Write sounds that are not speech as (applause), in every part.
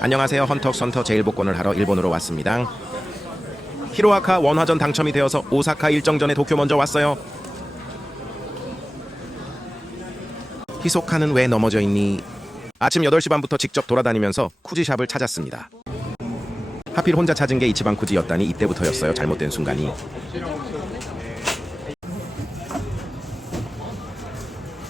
안녕하세요. 헌터 선터 제일복권을 하러 일본으로 왔습니다. 히로아카 원화전 당첨이 되어서 오사카 일정 전에 도쿄 먼저 왔어요. 히소카는 왜 넘어져 있니? 아침 8시 반부터 직접 돌아다니면서 쿠지샵을 찾았습니다. 하필 혼자 찾은 게 이치방 쿠지였다니 이때부터였어요. 잘못된 순간이.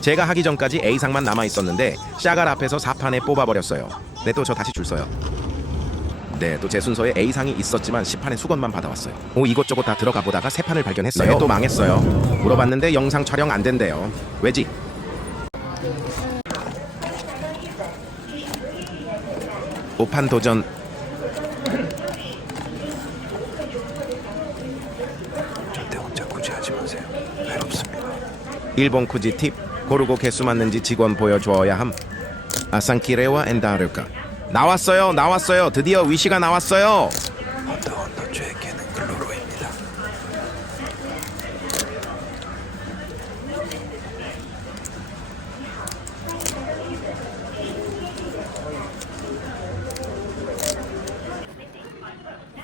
제가 하기 전까지 A상만 남아 있었는데 샤갈 앞에서 4판에 뽑아버렸어요. 네, 또 저 다시 줄 서요. 네, 또 제 순서에 A상이 있었지만 10판에 수건만 받아왔어요. 오, 이것저것 다 들어가 보다가 세 판을 발견했어요. 네, 또 망했어요. 물어봤는데 영상 촬영 안 된대요. 왜지? 오판 도전 절대 혼자 구제하지 마세요. 외롭습니다. 일본 쿠지 팁 고르고 개수 맞는지 직원 보여주어야 함 아산키레와 엔다르카 나왔어요 나왔어요 드디어 위시가 나왔어요 헌터 헌터 죄에게는 글로로입니다.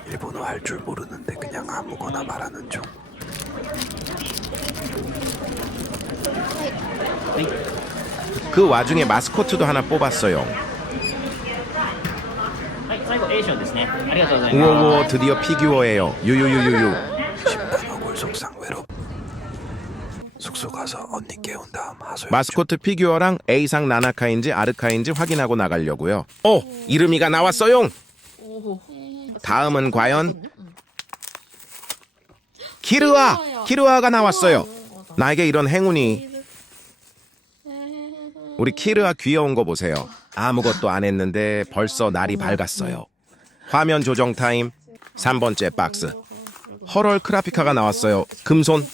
일본어 할 줄 모르는데 그냥 아무거나 말하는 중. 그 와중에 마스코트도 하나 뽑았어요 555 아, 드디어 아, 아. 피규어예요. 유유유유유. 속상 외롭. 숙소 가서 언니 깨운 다음 하소연. 마스코트 피규어랑 A상 나나카인지 아르카인지 확인하고 나가려고요. 어, 이름이가 나왔어요. 다음은 과연 키르아, 키르아가 나왔어요. 나에게 이런 행운이. 우리 키르아 귀여운 거 보세요. 아무것도 안 했는데 벌써 날이 밝았어요. 화면 조정 타임 3번째 박스 허럴 크라피카가 나왔어요 금손.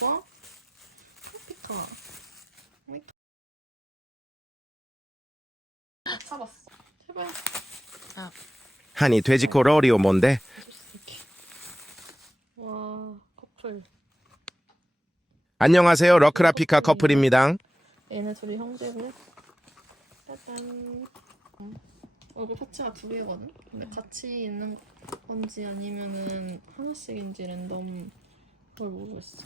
하니 돼지코 러리오 뭔데 와, 커플. 안녕하세요 러크라피카 커플입니다 얘네 둘이 형제고. 짜잔. 어, 얼굴 코치가 두 개거든? 근데 같이 있는 건지 아니면은 하나씩인지 랜덤 걸 모르겠어.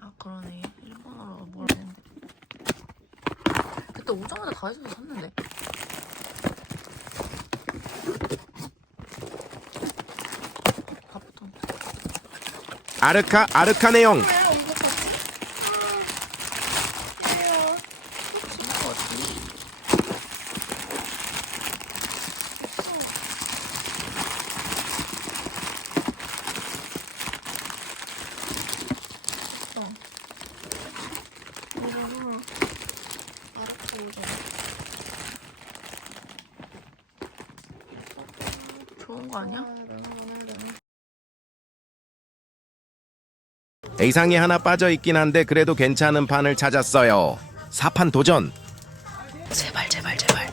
아 그러네. 일본어로 모르겠는데 그때 오자마자 다이소에서 샀는데. 아르카 아르카 내용 이거는 아르카 요정. 좋은 거 아니야? A상이 하나 빠져 있긴 한데 그래도 괜찮은 판을 찾았어요. 사판 도전. 제발 제발 제발.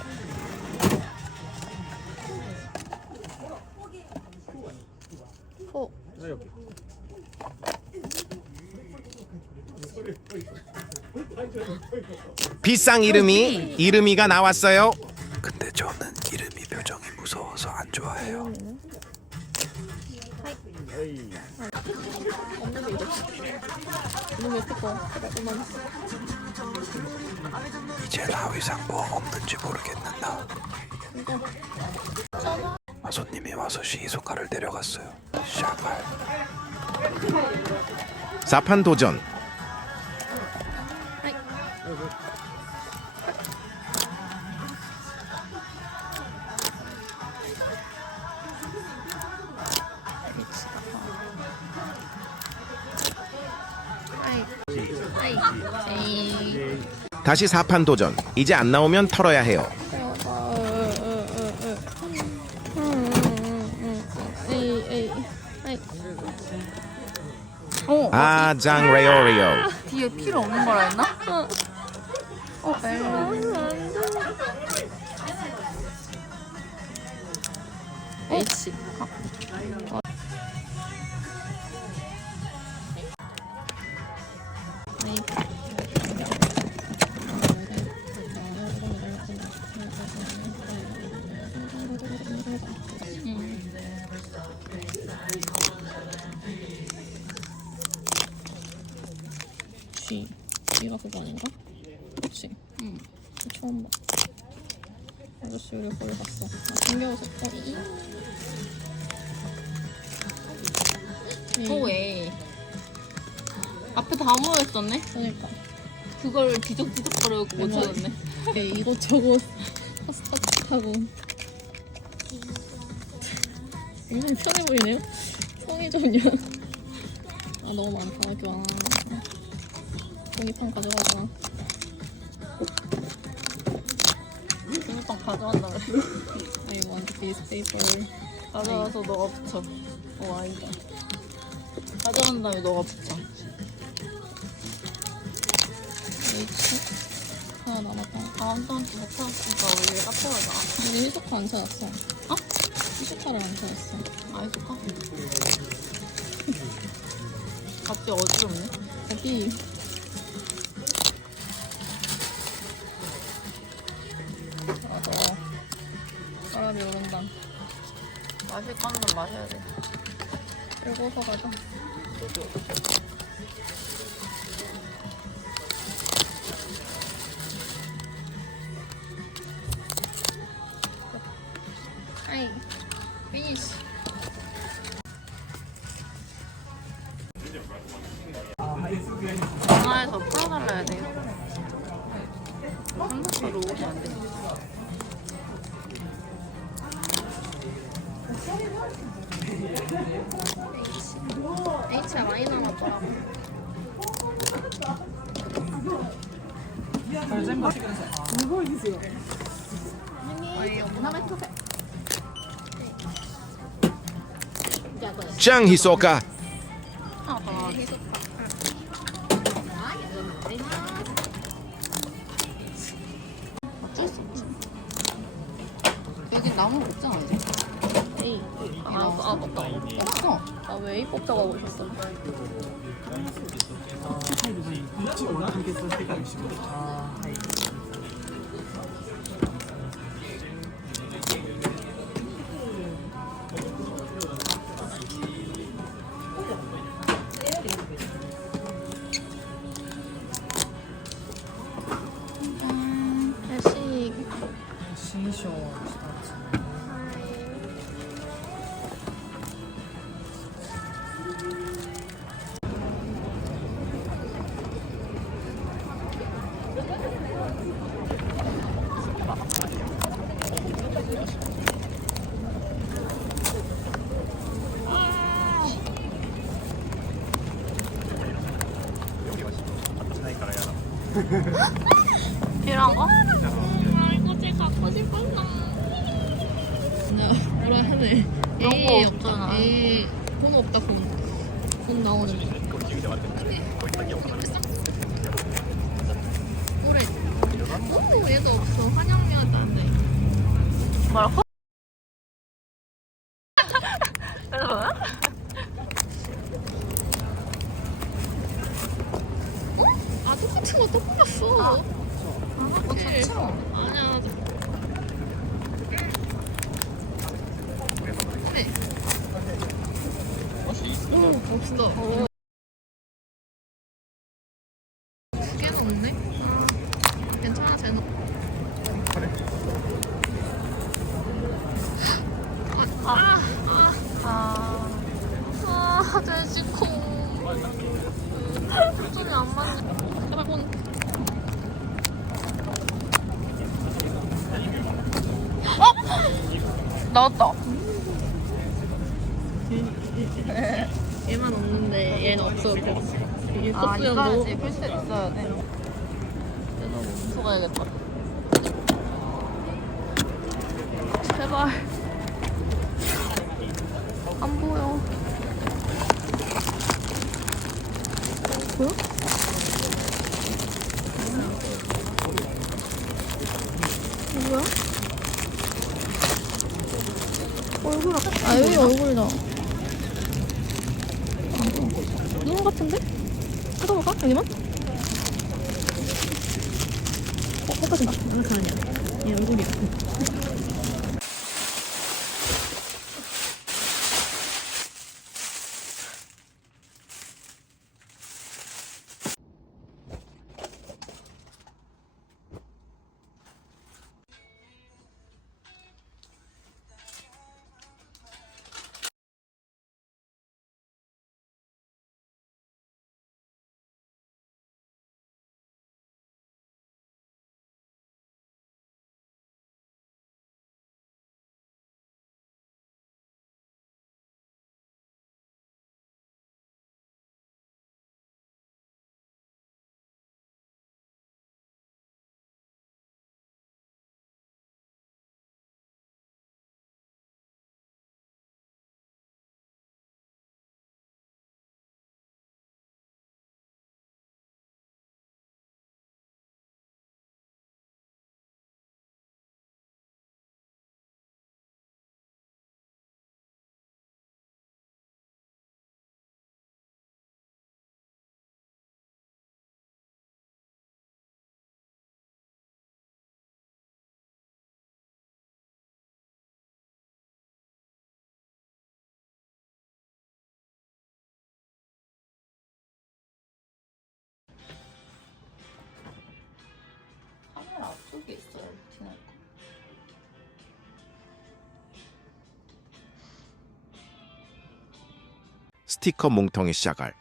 어, 비쌍 이름이 이름이가 나왔어요. 근데 저는 이름이 표정이 무서워서 안 좋아해요. 너무 예쁘다. 그만. 이젠 하위상 뭐 없는지 모르겠는다. 마소님이 와서 시소카를 데려갔어요. 샤갈. 사판 도전 다시 사판 도전 이제 안 나오면 털어야 해요. 어 아 장 레오리오 뒤에 필요 없는 거라 했나? 어 벨. H. G. 다 모여있었네? 그러니까. 그걸 뒤적뒤적거리고 못 찾았네. 네, 이것저것 하고. 굉장히 편해 보이네요. 편의점이야. 아 너무 많다. 교환. 종이판 가져가잖아. 종이빵 가져간다 그래. I want this paper. 가져와서 너가 붙여. 어, 아니다. 가져간 다음에 너가 붙여. 남았다. 다음번째 못 찾았으니까 우리 카페 가자. 우리 히소카 안 찾았어. 어? 히소카를 안 찾았어. 알겠을까? 갑자기 어지럽네. 여기. 맞아. 바람이 오른다. 마실 거면 마셔야 돼. 들고서 가자. 전화해서 풀어달라 야 돼요. 삼겹살로 오면 안 돼. H가 많이. 짱히 없지. 여기 나무 없잖아, 이제. 에이. 아, 아, 맞다. 없어. 아왜 A 뽑자고 있었어? 야 (laughs) 필요한 거? 아이고 쟤 갖고 싶었나? 야 뭐라 하 네. A 없잖아. A 돈 없다 돈. 돈 나오는 거. 올해 어, 얘도 없어. 한양미하도 안 돼. 뭐라고? 그래서 뭐야? 아 똑같은 거 또 뽑았어. 아, 뭐 좋죠. 아니야. 네. 오, 없어. 두 개는 없네. 아, 괜찮아, 쟤는. 아, 아, 아, 아, 아, 돼지코. 표정이 안 맞네. 제발 본. 나왔다. (laughs) 얘만 없는데 얘는 없어. 이게 아, 코스염 너무. 이거지. 필수 있어야 돼. 문서 가야겠다. 제발. 안 보여. 보여? 뭐야? 얼굴 앞- 아 여기 얼굴이다. 아, 눈 같은데? 찾아볼까? 여기만? 어, 헛가진다. 이렇게 아니야. 얘 얼굴이야. 스티커 샤갈. 귀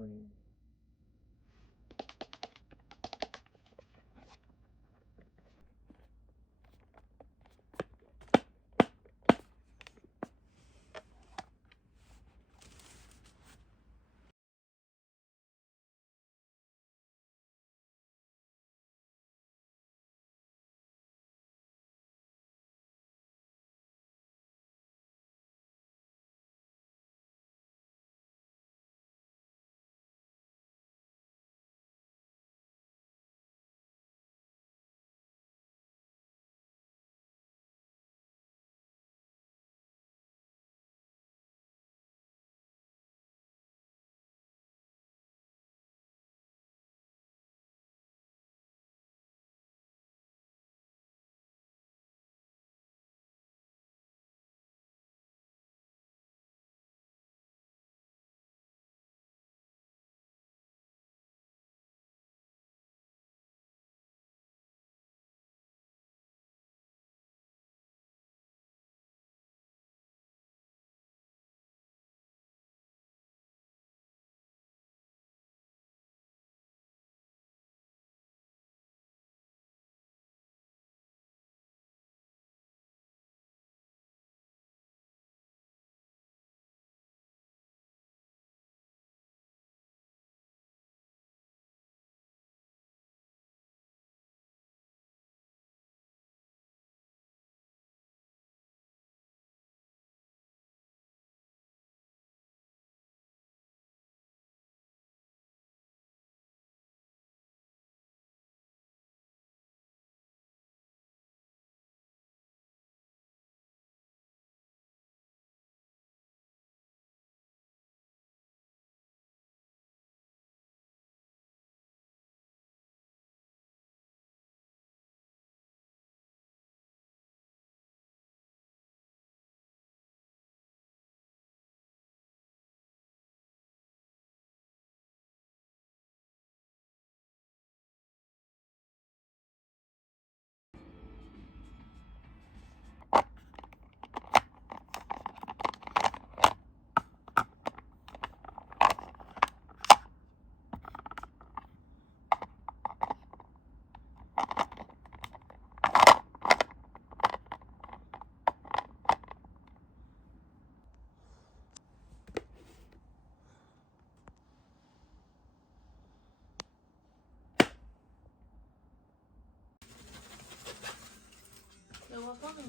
뭔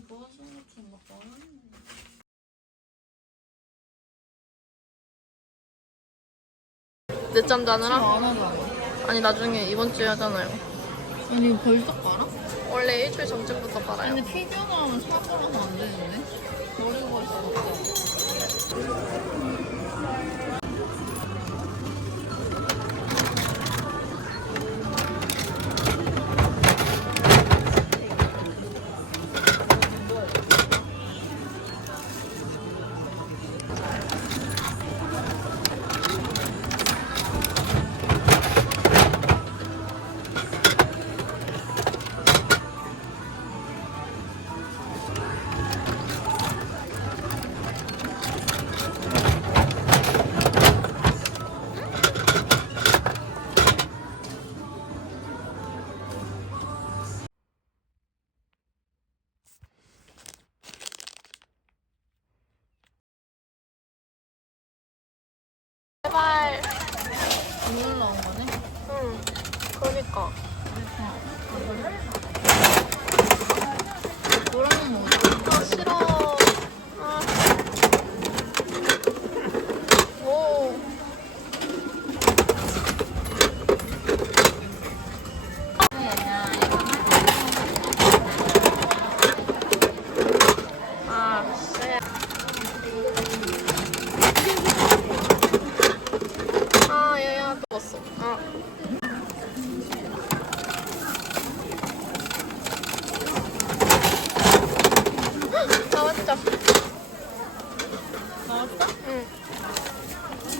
막 늦잠 자느라? 안 하잖아. 아니 나중에 이번 주에 하잖아요. 아니 벌떡 깔아? 원래 일주일 전쯤부터 빨아요. 근데 피규어 나오면 사고라서 안 되는데? 머리가 있어.